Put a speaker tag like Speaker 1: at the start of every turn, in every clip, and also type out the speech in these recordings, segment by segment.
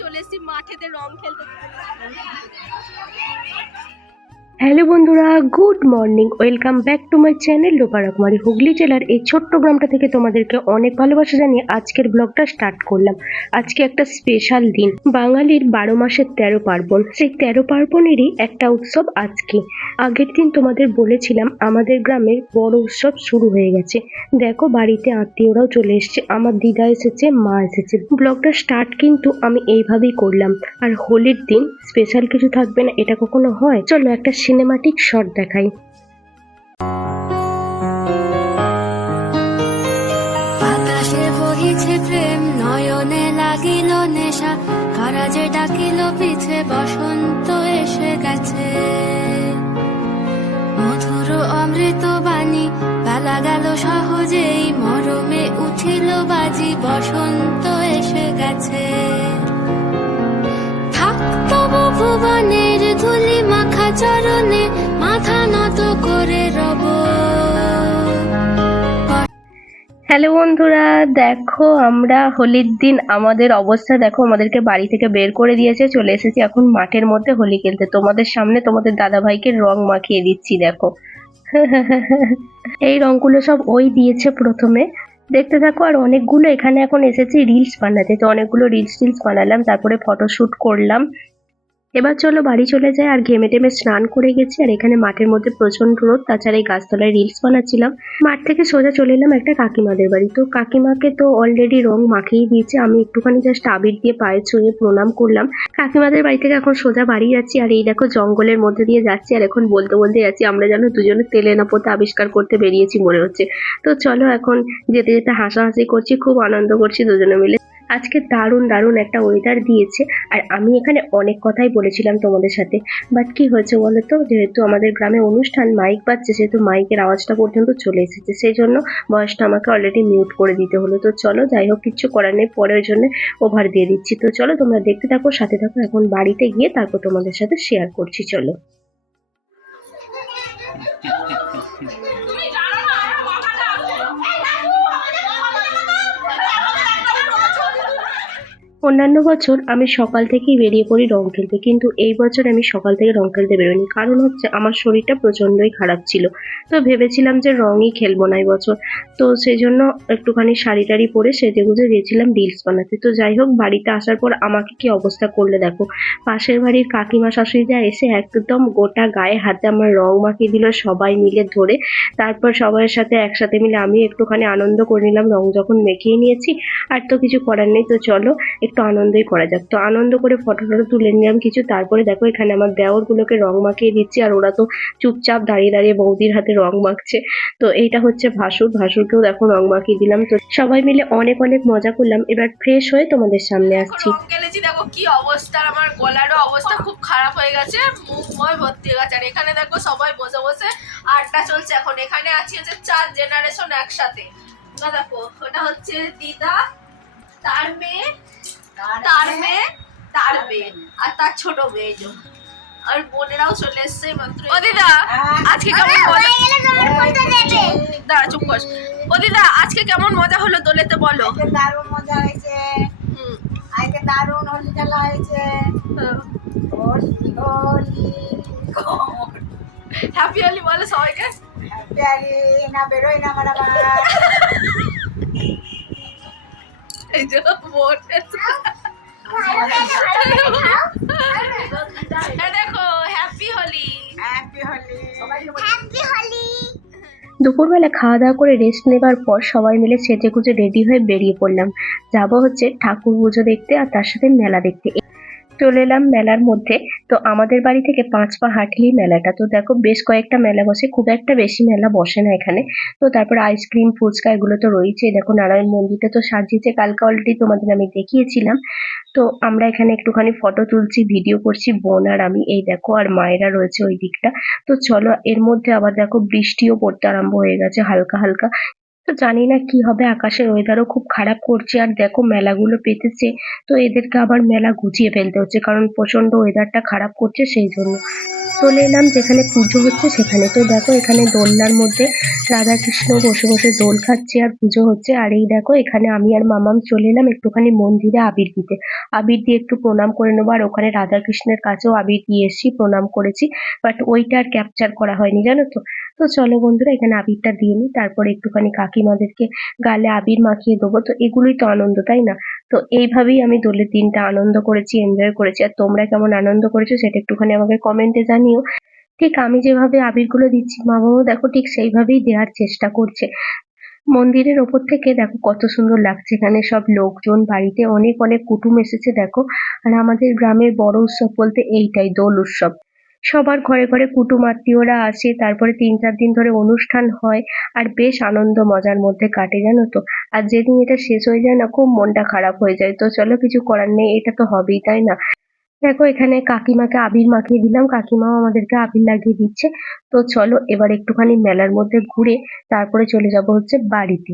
Speaker 1: চলে এসেছি মাঠেতে রং খেলতে।
Speaker 2: হ্যালো বন্ধুরা, good morning. Welcome back to my channel লোপারকুমারী Hooghly জেলার এই ছোট্ট গ্রামটা থেকে তোমাদেরকে অনেক ভালোবাসা জানিয়ে আজকের ব্লগটা স্টার্ট করলাম। আজকে একটা স্পেশাল দিন। বাঙালির বারো মাসের তেরো পার্বণ। সেই তেরো পার্বণেরই একটা উৎসব আজকে। আগের দিন তোমাদের বলেছিলাম, আমাদের গ্রামের বড় উৎসব শুরু হয়ে গেছে। দেখো, বাড়িতে আত্মীয়রাও চলে এসেছে, আমার দিদা এসেছে, মা এসেছে। ব্লগটা স্টার্ট কিন্তু আমি এইভাবেই করলাম। আর হোলির দিন স্পেশাল কিছু থাকবে না, এটা কখনো হয়? চলো একটা সিনেমাটিক শট দেখাই।
Speaker 3: ডাকিল পিছে, বসন্ত এসে গেছে। মধুর অমৃত বাণী, বেলা গেল সহজেই, মরমে উঠিল বাজি, বসন্ত এসে গেছে। থাক মাখা চরণে মাথা নত করে রব।
Speaker 2: হ্যালো বন্ধুরা, দেখো আমরা হোলির দিন, আমাদের অবস্থা দেখো, আমাদেরকে বাড়ি থেকে বের করে দিয়েছে, চলে এসেছি এখন মাঠের মধ্যে হোলি খেলতে। তোমাদের সামনে তোমাদের দাদা ভাইকে রং মাখিয়ে দিচ্ছি, দেখো। এই রংগুলো সব ওই দিয়েছে প্রথমে। দেখতে থাকো, আর অনেকগুলো এখানে এখন এসেছি রিলস বানাতে। তো অনেকগুলো রিলস টিলস বানালাম, তারপরে ফটোশ্যুট করলাম। এবার চলো বাড়ি চলে যাই, আর ঘেমে টেমে স্নান করে গেছি, আর এখানে মাঠের মধ্যে প্রচণ্ড রোদ, তাছাড়া এই গাছতলায় রিলস বানাচ্ছিলাম। মাঠ থেকে সোজা চলে এলাম একটা কাকিমাদের বাড়ি। তো কাকিমাকে তো অলরেডি রং মাখিয়ে দিয়েছে, আমি একটুখানি জাস্ট আবির দিয়ে পায়ে ছুঁয়ে প্রণাম করলাম। কাকিমাদের বাড়ি থেকে এখন সোজা বাড়ি যাচ্ছি, আর এই দেখো জঙ্গলের মধ্যে দিয়ে যাচ্ছি, আর এখন বলতে বলতে যাচ্ছি, আমরা যেন দুজনে তেলে না পোতে আবিষ্কার করতে বেরিয়েছি মনে হচ্ছে। তো চলো এখন যেতে যেতে হাসাহাসি করছি, খুব আনন্দ করছি দুজনে মিলে। আজকে দারুণ দারুণ একটা ওয়েদার দিয়েছে। আর আমি এখানে অনেক কথাই বলেছিলাম তোমাদের সাথে। বাট কি হয়েছে বলো তো যেহেতু আমাদের গ্রামে অনুষ্ঠান মাইক বাজছে, সেহেতু মাইকের আওয়াজটা পর্যন্ত চলে এসেছে। সেই জন্য ভয়েসটা আমাকে অলরেডি মিউট করে দিতে হলো। তো চলো, যাই হোক কিচ্ছু করার নেই। পরের জন্য ওভার দিয়ে দিচ্ছি। তো চলো, তোমরা দেখতে থাকো, সাথে থাকো। এখন বাড়িতে গিয়ে তারপর তোমাদের সাথে শেয়ার করছি। চলো। অন্যান্য বছর আমি সকাল থেকেই বেরিয়ে পড়ি রং খেলতে, কিন্তু এই বছর আমি সকাল থেকে রং খেলতে বেরোইনি। কারণ হচ্ছে আমার শরীরটা প্রচণ্ডই খারাপ ছিল। তো ভেবেছিলাম যে রঙই খেলব না এই বছর। তো সেই জন্য একটুখানি শাড়ি টাড়ি পরে সেজে গুজে গেছিলাম রিলস বানাতে। তো যাই হোক, বাড়িতে আসার পর আমাকে কি অবস্থা করলে দেখো। পাশের বাড়ির কাকিমা শাশুড়িরা এসে একদম গোটা গায়ে হাতে আমার রং মাখিয়ে দিল সবাই মিলে ধরে। তারপর সবার সাথে একসাথে মিলে আমি একটুখানি আনন্দ করে নিলাম, রং যখন মেখিয়ে নিয়েছি। আর তো কিছু করার নেই, তো চলো একটু আনন্দই করা যাক। তো আনন্দ করে ফটো টটো তুলে নিলাম কিছু। তারপরে দেখো এখানে আমার দেওরগুলোকে রং মাখিয়ে দিচ্ছি আর ওরা তো চুপচাপ দাঁড়িয়ে দাঁড়িয়ে বৌদির হাতে রং মাখছে। তো এইটা হচ্ছে ভাসুর। ভাসুরকেও দেখো রং মাখিয়ে দিলাম। তো সবাই মিলে অনেক অনেক মজা করলাম। এবার ফ্রেশ হয়ে তোমাদের সামনে আসছি।
Speaker 1: রং খেলেছি দেখো কি অবস্থা। আমার গলারও অবস্থা খুব খারাপ হয়ে গেছে। মুখ ময় ভর্তি হয়ে গেছে। আর এখানে দেখো সবাই বসে বসে আড্ডা চলছে। এখন এখানে আছি হচ্ছে চার জেনারেশন একসাথে। দেখো ওটা হচ্ছে দিদা তার মেয়ে তার মেয়ে তার মেয়ে আর তার ছোট মেয়ে আর বোনেরাও চলে এসছে মাত্র। ও দিদা আজকে কেমন মজা দাঁড়া চুপ কর। ও দিদা আজকে কেমন মজা হলো দোলেতে বলো?
Speaker 4: দারুণ মজা হয়েছে। আজকে দারুণ হোলি খেলা হয়েছে।
Speaker 1: হ্যাঁ।
Speaker 4: হোলি হোলি
Speaker 1: হ্যাপি হোলি বলো সবাইকে।
Speaker 4: প্যারি না বেরোই না আমার আবার।
Speaker 1: এই যে বোন এই দেখো হ্যাপি হোলি
Speaker 4: হ্যাপি হোলি সবাই
Speaker 2: দুপুরবেলা খাওয়া দাওয়া করে রেস্ট নেবার পর সবাই মিলে সেজে গুজে রেডি হয়ে বেরিয়ে পড়লাম। যাব হচ্ছে ঠাকুর পুজো দেখতে আর তার সাথে মেলা দেখতে। চলে এলাম মেলার মধ্যে। তো আমাদের বাড়ি থেকে পাঁচ পা হাঁটলেই মেলাটা। তো দেখো, বেশ কয়েকটা মেলা বসে, খুব একটা বেশি মেলা বসে না এখানে। তো তারপর আইসক্রিম ফুচকা এগুলো তো রয়েছে। দেখো, নারায়ণ মন্দিরটা তো সাজিয়েছে, কালকে অলরেডি তোমাদের আমি দেখিয়েছিলাম। তো আমরা এখানে একটুখানি ফটো তুলছি ভিডিও করছি, বোন আর আমি, এই দেখো, আর মায়েরা রয়েছে ওই দিকটা। তো চলো, এর মধ্যে আবার দেখো, বৃষ্টিও পড়তে আরম্ভ হয়ে গেছে, হালকা হালকা। তো জানি না কি হবে, আকাশের ওয়েদারও খুব খারাপ করছে আর দেখো মেলাগুলো পেতেছে, তো এদেরকে আবার মেলা গুছিয়ে ফেলতে হচ্ছে কারণ প্রচণ্ড ওয়েদারটা খারাপ করছে সেই জন্য। চলে এলাম যেখানে পুজো হচ্ছে সেখানে। তো দেখো এখানে দোলনার মধ্যে রাধাকৃষ্ণ বসে বসে দোল খাচ্ছে আর পুজো হচ্ছে। আর এই দেখো এখানে আমি আর মামাম চলে এলাম একটুখানি মন্দিরে আবির দিতে। আবির দিয়ে একটু প্রণাম করে নেব আর ওখানে রাধাকৃষ্ণের কাছেও আবির দিয়ে এসেছি, প্রণাম করেছি। বাট ওইটা আর ক্যাপচার করা হয়নি, জানো তো? তো চলো বন্ধুরা, এখানে আবিরটা দিয়ে নিই। তারপরে একটুখানি কাকিমাদেরকে গালে আবির মাখিয়ে দেবো। তো এগুলোই তো আনন্দ, তাই না? তো এইভাবেই আমি দোলের দিনটা আনন্দ করেছি এনজয় করেছি। আর তোমরা কেমন আনন্দ করেছ সেটা একটুখানি আমাকে কমেন্টে জানিও। ঠিক আমি যেভাবে আবিরগুলো দিচ্ছি, মা বাবাও দেখো ঠিক সেইভাবেই দেওয়ার চেষ্টা করছে। মন্দিরের ওপর থেকে দেখো কত সুন্দর লাগছে। এখানে সব লোকজন, বাড়িতে অনেক অনেক কুটুম এসেছে, দেখো। আর আমাদের গ্রামের বড় উৎসব বলতে এইটাই, দোল উৎসব। সবার ঘরে ঘরে কুটুম আত্মীয়রা আসে, তারপরে তিন চার দিন ধরে অনুষ্ঠান হয় আর বেশ আনন্দ মজার মধ্যে কাটে জানো তো। আর যেদিন এটা শেষ হয়ে যায় না, খুব মনটা খারাপ হয়ে যায়। তো চলো কিছু করার নেই, এটা তো হবেই, তাই না? দেখো এখানে কাকিমাকে আবির মাখিয়ে দিলাম, কাকিমাও আমাদেরকে আবির লাগিয়ে দিচ্ছে। তো চলো এবার একটুখানি মেলার মধ্যে ঘুরে তারপরে চলে যাব হচ্ছে বাড়িতে।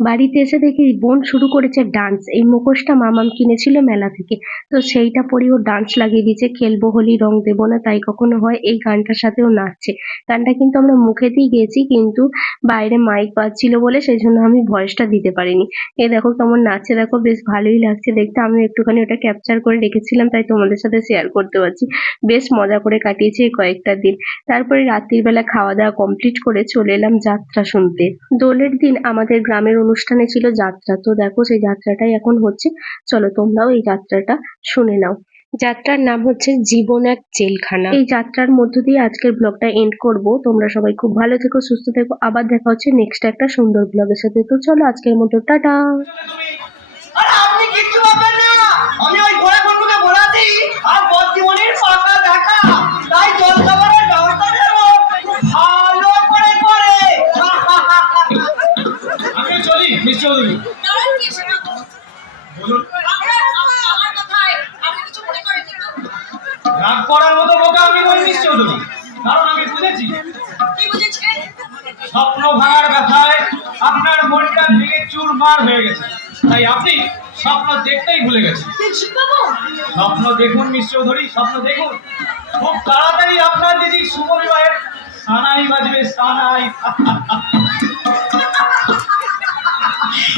Speaker 2: বাড়িতে এসে দেখি বোন শুরু করেছে ডান্স এই মুখোশটা মামাম কিনেছিল মেলা থেকে। তো সেইটা পরে ও ডান্স লাগিয়ে দিয়েছে। খেলব হোলি রং দেবো না, তাই কখনো হয় এই গানটার সাথেও নাচছে। গানটা কিন্তু আমরা মুখেতেই গেছি কিন্তু বাইরে মাইক বাজছিল বলে সেই জন্য আমি ভয়েসটা দিতে পারিনি। এই দেখো কেমন নাচছে, দেখো বেশ ভালোই লাগছে দেখতে। আমি একটুখানি ওটা ক্যাপচার করে রেখেছিলাম, তাই তোমাদের সাথে শেয়ার করতে পারছি। বেশ মজা করে কাটিয়েছি এই কয়েকটা দিন। তারপরে রাত্রির বেলা খাওয়া দাওয়া কমপ্লিট করে চলে এলাম যাত্রা শুনতে। দোলের দিন আমাদের গ্রামের অনুষ্ঠানে ছিল যাত্রা। তো দেখো সেই যাত্রাটাই এখন হচ্ছে। চলো তোমরাও এই যাত্রাটা শুনে নাও। যাত্রার নাম হচ্ছে জীবন এক জেলখানা। এই যাত্রার মধ্য দিয়ে আজকের ব্লগটা এন্ড করব। তোমরা সবাই খুব ভালো থেকো, সুস্থ থেকো। আবার দেখা হচ্ছে নেক্সট একটা সুন্দর ব্লগের সাথে। তো চলো আজকের মতো, টাটা!
Speaker 5: ভুলে
Speaker 6: গেছেন স্বপ্ন দেখুন মিস চৌধুরী, স্বপ্ন দেখুন। খুব তাড়াতাড়ি আপনার দিদি বিবাহের সানাই বাজবে, সানাই।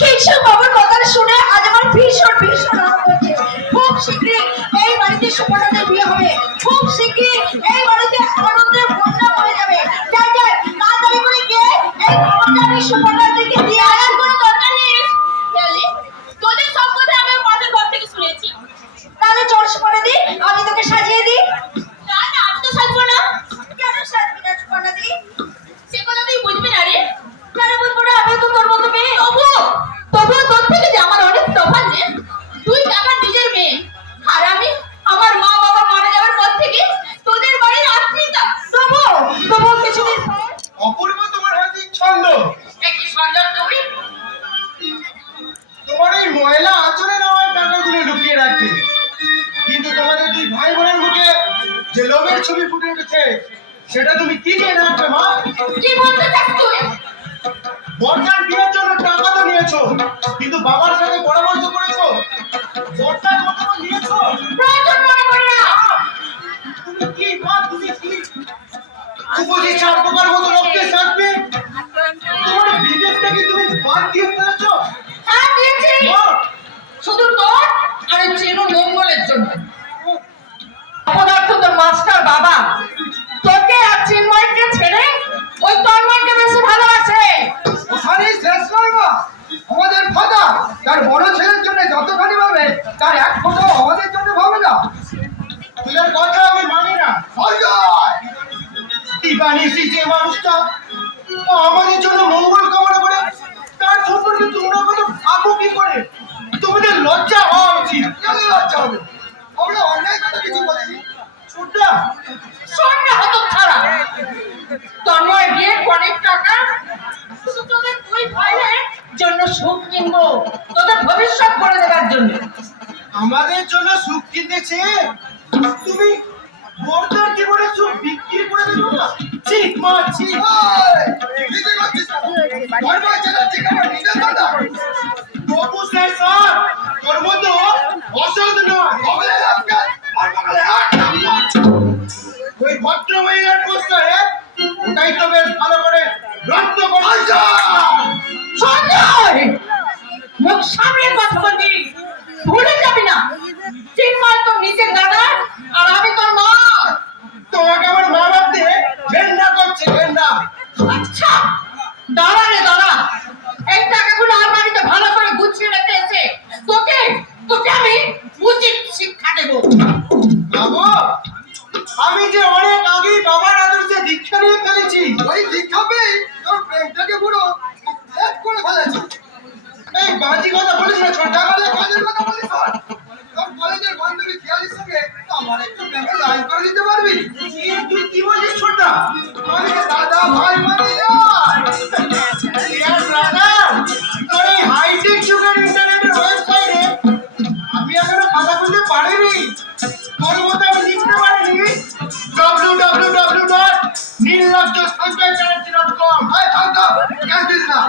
Speaker 7: কিছু বাবার কথা শুনে আজ আমার ভীষণ ভীষণ আনন্দ হচ্ছে। খুব শীঘ্রই এই বাড়িতে সুপর্ণাদের বিয়ে হবে। খুব শীঘ্রই এই বাড়িতে আনন্দের বন্যা যাবে। যাই যাই, তাড়াতাড়ি করে গিয়ে এই খবরটা আমি সুপর্ণাদেরকে
Speaker 6: সেটা তুমি কি জেনে রাখবে মা?
Speaker 7: কি বলতে চাস তুই?
Speaker 6: বর্ষার বিয়ের জন্য টাকা তো নিয়েছো কিন্তু বাবার সাথে পরামর্শ করেছ। বর্ষার কথা নিয়েছো।
Speaker 7: প্রয়োজন মনে করি না।
Speaker 6: তুমি কি মা তুমি কি? উপজি চার প্রকার মতো রক্তে থাকবে তোমার বিবেকটাকে তুমি বাদ দিয়ে ফেলেছো?
Speaker 7: হ্যাঁ দিয়েছি। শুধু তার
Speaker 6: বড় ছেলের জন্য যতখানি ভাবে, তার এক ফোটাও আমাদের জন্য ভাবে না। তোদের কথা আমি মানি না। দিবানিসি যে মানুষটা আমাদের জন্য মঙ্গল কামনা করে, তার সম্পর্কে তোমরা কত ভাবো কি করে? তোমাদের লজ্জা হওয়া উচিত। লজ্জা হবে? আমরা অন্যায় কথা কিছু বলিনি।
Speaker 7: সুখ কিনবো? তোদের ভবিষ্যৎ করে দেওয়ার জন্য।
Speaker 6: আমাদের জন্য সুখ কিনতেছে? তুমি বোরকার জীবনে সুখ বিক্রি করে দেবো না? ঠিক মা ঠিক ওই ভদ্র মহিলার প্রশ্নে ওটাই তো বেশ ভালো করে রক্ত করা যায়।
Speaker 7: মুখ সামনে কথা বলবি।
Speaker 6: বাজি কথা বলিস না, ছোট
Speaker 5: কথা বলিস
Speaker 6: তোর কলেজের বান্ধবী খেয়ালির
Speaker 5: সঙ্গে আমার একটু ব্যাপারে লাইন করে দিতে পারবি?
Speaker 6: তুই কি বলিস ছোট
Speaker 5: মানে দাদা ভাই মানে
Speaker 6: ইয়ার ব্রাদার
Speaker 5: তোর এই হাইটেক যুগের ইন্টারনেটের ওয়েবসাইটে খুলতে পারিনি। তোর আমি লিখতে পারিনি। ডব্লিউ ডব্লিউ ডব্লিউ ডট নীল লক্ষ সঞ্চয় চ্যানেল ডট কম না?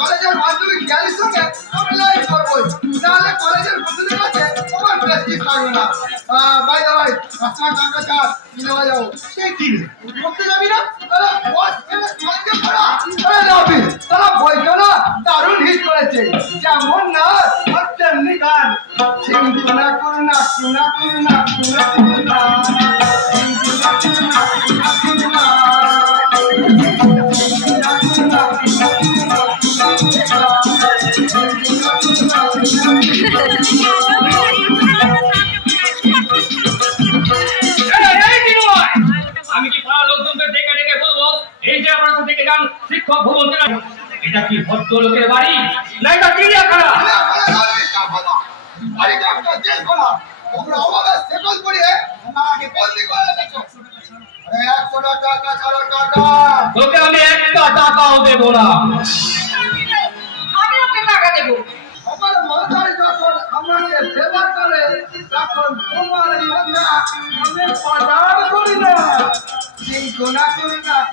Speaker 5: কলেজের মাধ্যমিক খেয়ালির সঙ্গে আমি লাইভ করবোই। নাহলে কলেজের বন্ধুদের কাছে আমার প্রেস্টিজ থাকবে না। বাই দা ভাই কাস্টমার টাকা চার কি নেওয়া যাব? সে কি? করতে যাবি না? আরে বস কলেজে পড়া আরে লাভি তারা বইটা না, দারুণ হিট করেছে। যেমন না, আর তেমনি গান। চিন্তা করুণা করুণা করুণা করুণা করুণা চিন্তা
Speaker 6: যান শিক্ষক ভবন এটা কি ভদ্র লোকের বাড়ি? না এটা চিড়িয়াখানা। তোকে আমি একটা টাকাও দেবো না।
Speaker 7: আমি ওকে টাকা দেবো।
Speaker 6: ভারতী চিন্ময়কে দেখতে আমাকে অপমান করাবে
Speaker 7: এর পানি সার্কেল খেতে
Speaker 5: তুমি